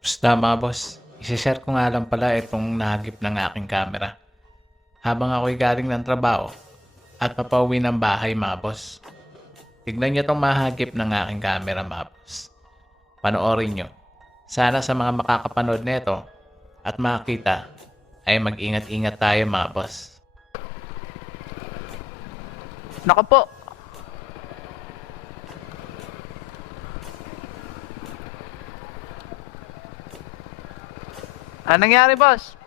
Basta mga boss, isishare ko nga lang pala itong nahagip ng aking camera. Habang ako'y galing ng trabaho at papauwi ng bahay mga boss. Tignan niyo itong mahagip ng aking camera mga boss. Panoorin nyo. Sana sa mga makakapanood nito at makakita ay mag-ingat-ingat tayo mga boss. Naka po. Anong nangyari, boss?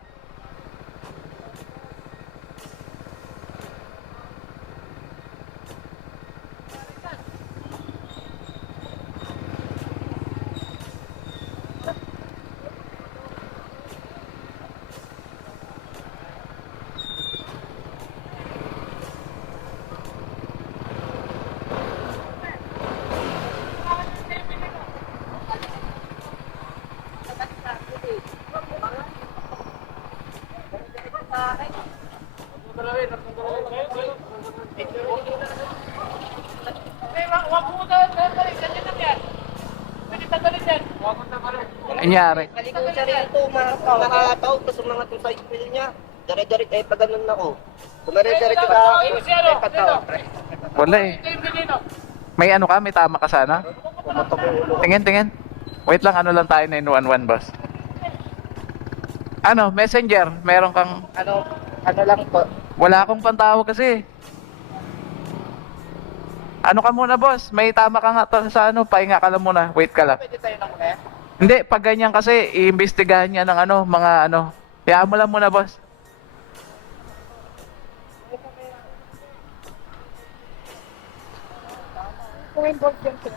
Nangyari. Kalikong siya rito, makakataw ko sa mga to sa email niya. Dire-direct ay pag ganun ako. Kumare-direct ka, ay pagtawa. Wala eh. May ano ka? May tama ka sana? Pumatok yung ulo. Tingin. Wait lang, ano lang tayo 911, boss. Ano, messenger? Meron kang... Ano lang po. Wala akong pantawag kasi. Ano ka muna, boss? May tama ka nga sa ano, pahinga ka lang muna. Wait ka lang. Pwede tayo lang kaya? Hindi, pag ganyan kasi, iimbestigahan niya ng ano, mga ano. Hayaan mo lang muna, boss. Kung involved yan sir.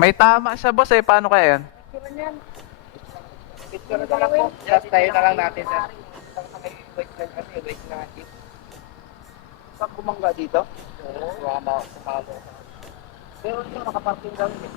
May tama siya, boss eh. Paano kaya yan? Picture na lang po. Just tayo na lang natin sir. Wait lang kami, wait na natin. Saan bumangga dito? Oo. Wala na ako sa palo. Pero dito nakaparking lang eh.